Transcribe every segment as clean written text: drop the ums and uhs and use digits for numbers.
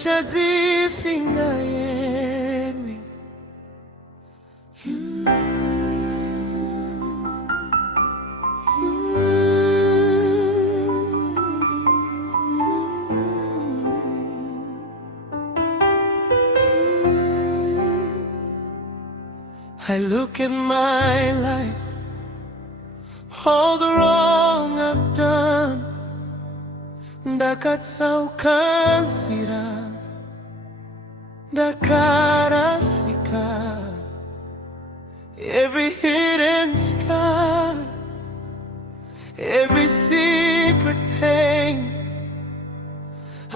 Nyasha dzisingaemi. I look at my life, all the wrong I've done, ndakatsaukansira, ndakarasika, every hidden scar, every secret pain,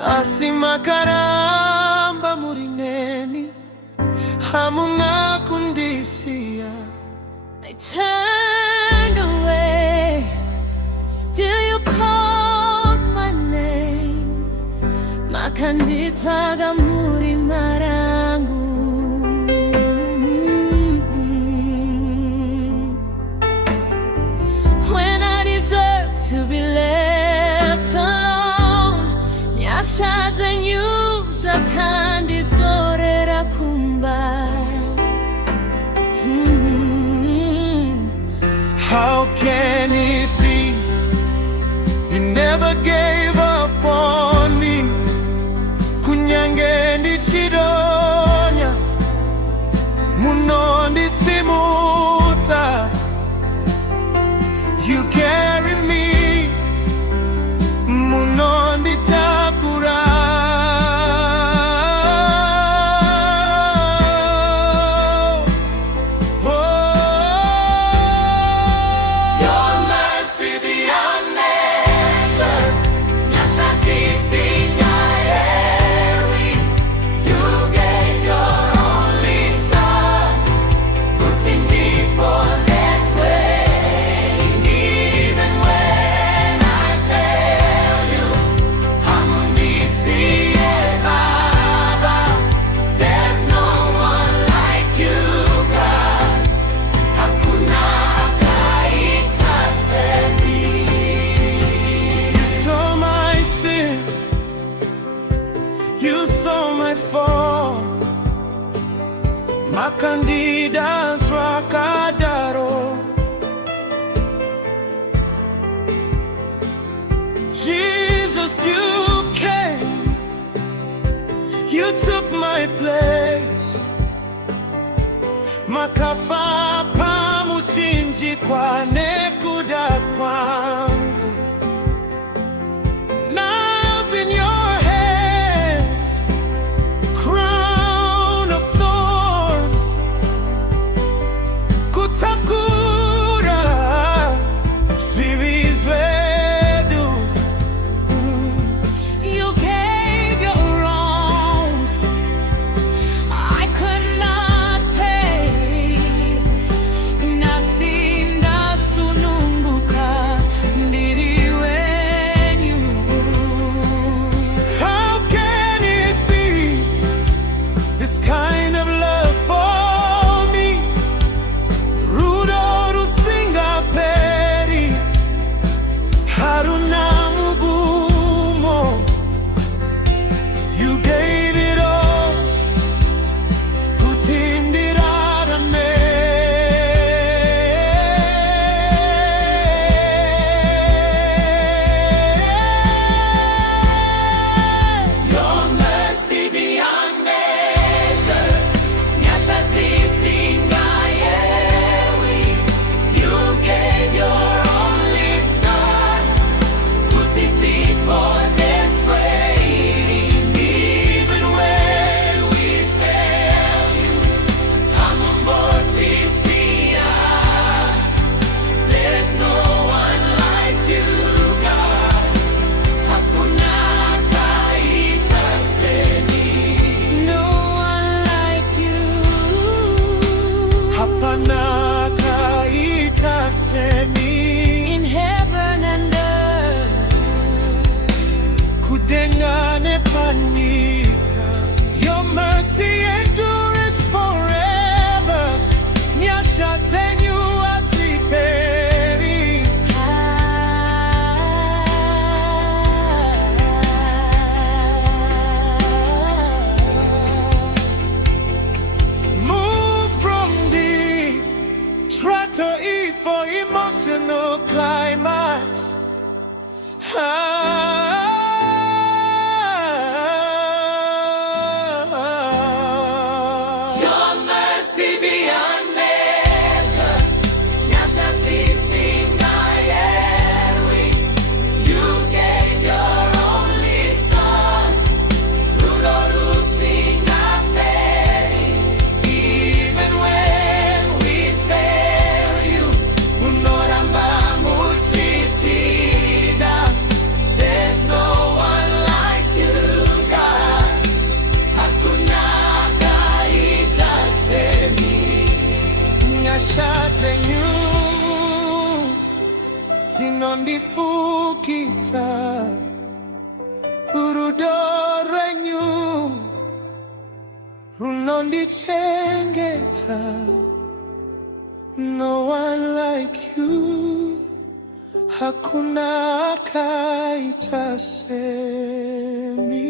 asi makaramba murineni, hamunga kundisia. I turned away, still you called my name. Makanditwaga muri marangu. When I deserve to be left alone, Nyasha dzenyudza kandizorera kumba. How can it be you never gave up on me? Kunyange ndichidonya, muno ndisimuta. You carry me, muno nditakura. You saw my fall, Makandidas Rakadaro. Jesus, you came, you took my place. Makafa pamuchinji kwa nekuda kwangu. climax. Your mercy beyond measure. Nyasha tisingayerwi. You gave your only son. Rulo rusingaperi. Even when we fail you, unoramba muchitida. There's no one like you, God. Hakuna kaita semi. Nyasha zenyu zinondifukitsa. Urudorenyu runondichengeta. No one like you. Hakuna kaita semi.